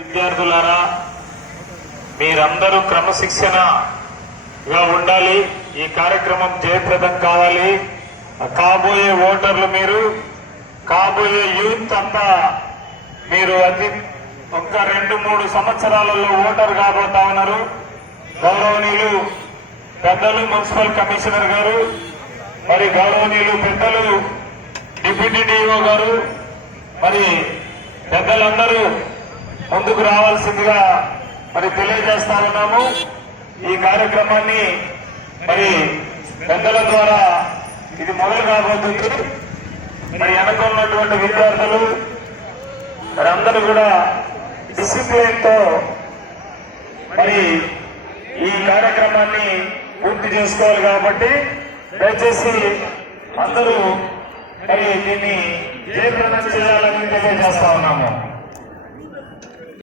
విద్యార్థులారా, మీరందరూ క్రమశిక్షణగా ఉండాలి. ఈ కార్యక్రమం జయప్రదం కావాలి. కాబోయే ఓటర్లు మీరు, కాబోయే యూత్ అంతా మీరు ఒక 2-3 సంవత్సరాలలో ఓటర్ కాబోతా ఉన్నారు. గౌరవనీయులు పెద్దలు మున్సిపల్ కమిషనర్ గారు, మరి గౌరవనీయులు పెద్దలు డిప్యూటీ డిఓ గారు, మరి పెద్దలందరూ ముందుకు రావాల్సిందిగా మరి తెలియజేస్తా ఉన్నాము. ఈ కార్యక్రమాన్ని మరి పెద్దల ద్వారా ఇది మొదలు కాబోతుంది. మరి వెనకున్నటువంటి విద్యార్థులు మరి అందరూ కూడా డిసిప్లిన్ తో మరి ఈ కార్యక్రమాన్ని పూర్తి చేసుకోవాలి. కాబట్టి దయచేసి అందరూ మరి దీన్ని జయప్రదం చేయాలని తెలియజేస్తా ఉన్నాము.